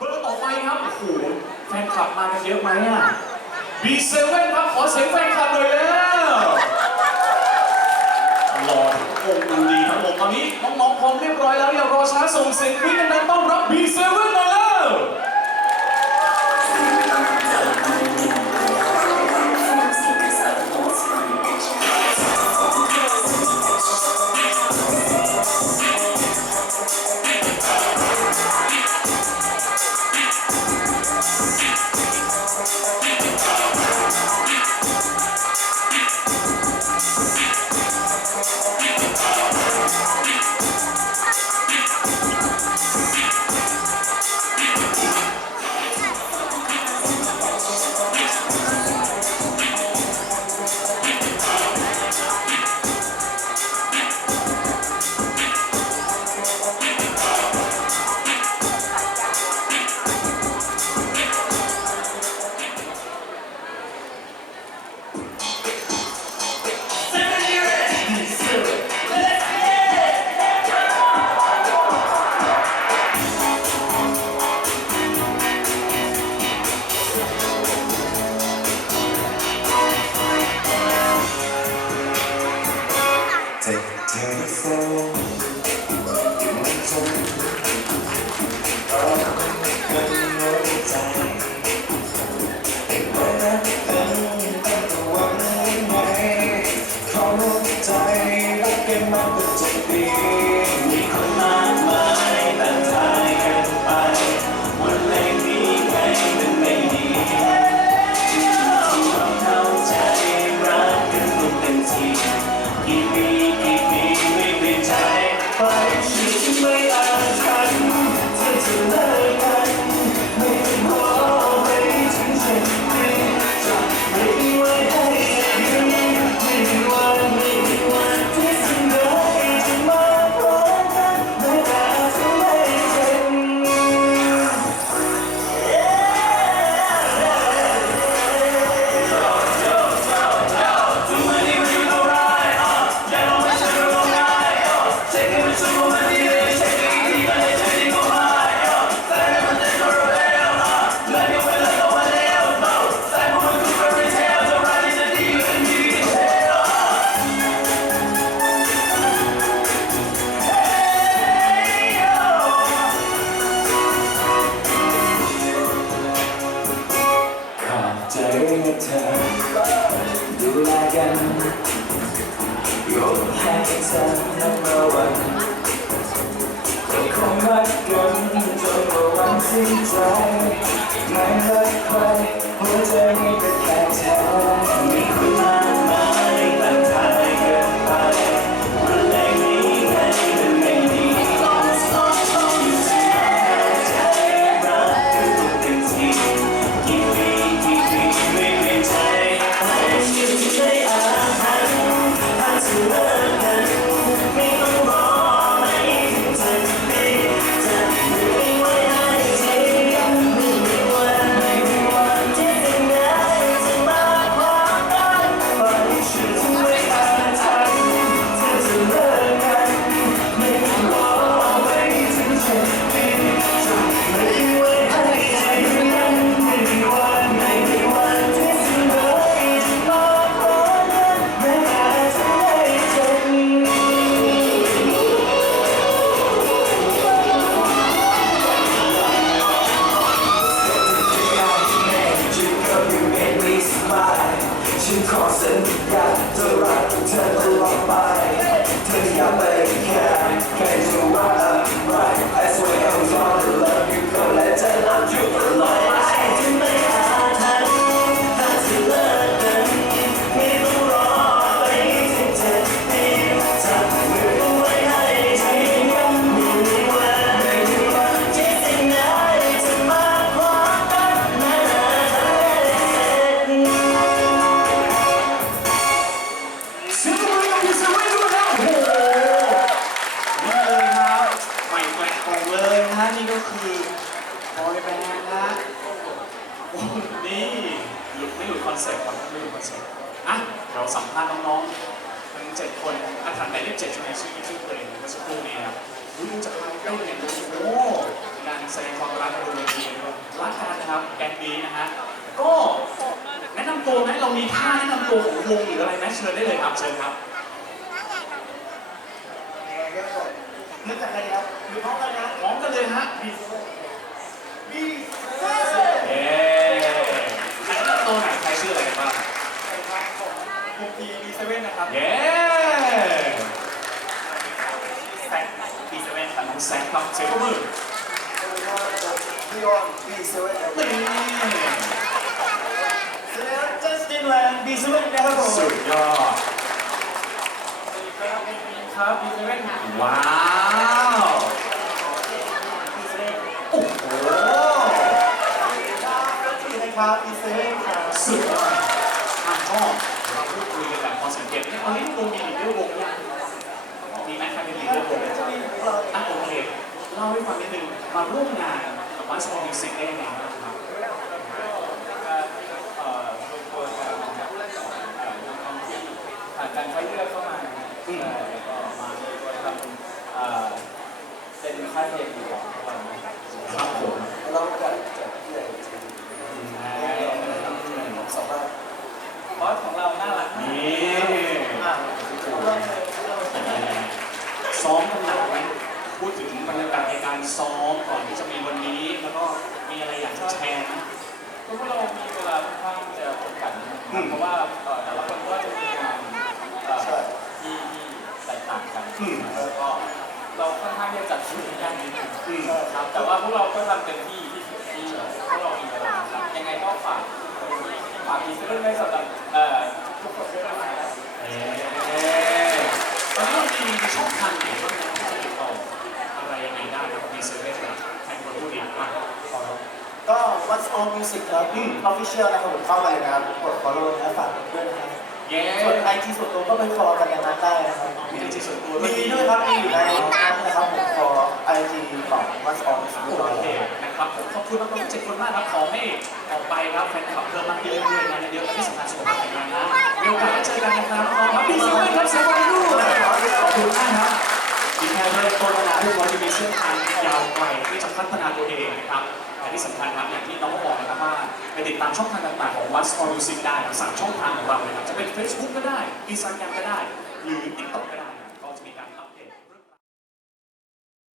เบอร์ต่อไปครับโอ้โหแฟนคลับมากันเยอะไหมอะ B7 ครับขอเสียงแฟนคลับหน่อยแล้วหล่อทั้งองค์ดูดีทั้งองค์ตอนนี้น้องๆพร้อมเรียบร้อยแล้วอย่ารอช้าส่งเสียงกรี๊ดดังๆต้อน ใจรักกันมาก็จะดี กันยกให้เธอ number one ก็คงรักกันจนกว่าวันสิ้นใจ นี่หลุดไม่หลุดคอนเซ็ปต์ครับไม่หลุดคอนเซ็ปต์อะเราสัมภาษณ์น้องๆทั้งเจ็ดคนอาถรรพ์ไหนเรียกเจ็ดช่ไหมชื่อชื่อเพลงเมื่อสักครู่นี้ครับรู้จักใครเต้นเนี่ยโอ้โหการแสดงความรักบนเวทีนะครับแก๊งนี้นะฮะก็แนะนำตัวไหมเรามีท่าแนะนำตัวของวงหรืออะไรไหมเชิญได้เลยครับเชิญครับนึกจากใครครับมีพร้อมกันนะ พร้อมกันเลยฮะ บีบี เย้ใครแนะนำตัวไหนอยใครชื่ออะไรกันบ้าง ผมบีบีเซเว่นนะ ครับเย้แซคบีเซเว่นครับน้องแซคครับเสียงปรบมือพี่ออนบีเซเว่นครับนี่สวัสดีครับจัสตินแลนด์บีเซเว่นนะครับผมสุดยอดครับบีเซเว่นครับว้าวบีเซเว่นโอ้โหครับที่นะครับบีเซเว่นครับสุดยอด เคเล่าให้ฟังนิดนึงมาร่วมงานกับวัสดุมิวสิกได้ยังไงบ้างครับผ่านการคัดเลือกเข้ามานะฮะแล้วก็มาโดยทำเอ่อเป็นค่ายเพลงอยู่ของเรานะครับ ครับผม เราจะจัดที่ไหนสองบ้าน บอสของเราน่ารักมาก นี่ อะเราเลย ซ้อมกันหนักไหมพูดถึงบรรยากาศในการซ้อมก่อนที่จะมีวันนี้ แล้วก็มีอะไรอยากจะแชร์ไหม พวกเรามีเวลาค่อนข้างจะจำกัดนะค อื รับ ม เพราะว่าเอ่อแต่ละคนก็จะมีงานเอ่อที่ที่แตกต่างกัน อืม แล้วก็เราค่อนข้างที่จะจัด ครับแต่ว่าพวกเราก็ทำเต็มที่ที่สุดที่พวกเรามีเวลาครับยังไงก็ฝากฝากอีกเรื่องไว้สำหรับเอ่อทุกคนด้วยนะครับเอ๊ะตอนนี้เรามีช่องทางไหนบ้างนะที่จะติดต่ออะไรยังไงได้ครับมีเซเว่นนะแทนคนพูดดีมากก็ What's on Music ครับ Official นะครับผมเข้าไปนะครับกด follow และฝากด้วยนะครับ เย้ส่วนไอจีส่วนตัวก็ไป follow กันในนั้นได้นะครับ มีไอจีส่วนตัวมีด้วยครับมีอยู่ในนั้นนะครับผม follow ไอจีของ What's on Music โอด้วยเคนะครับผมขอบคุณน้องๆเจ็ดคนมากครับขอให้ออกไปครับแฟนคลับเพิ่มมากขึ้นเรื่อยๆงานเยอะๆและที่สำคัญสุขภาพแข็งแรงนะมีโอกาสได้เจอกันนะครับน้องๆครับพี่ซิเว่นครับเสียงปรบมือขอบคุณมากครับ มีแค่เริ่มต้นนะทุกคนจะมีเส้นทางยาวไกลที่จะพัฒนาตัวเองนะครับและที่สำคัญครับอย่างที่น้องบอกนะครับว่าไปติดตามช่องทางต่างๆของ What's on Music ได้สามช่องทางของเราเลยครับจะเป็น Facebook ก็ได้ Instagram ก็ได้ หรือ TikTok ก็ได้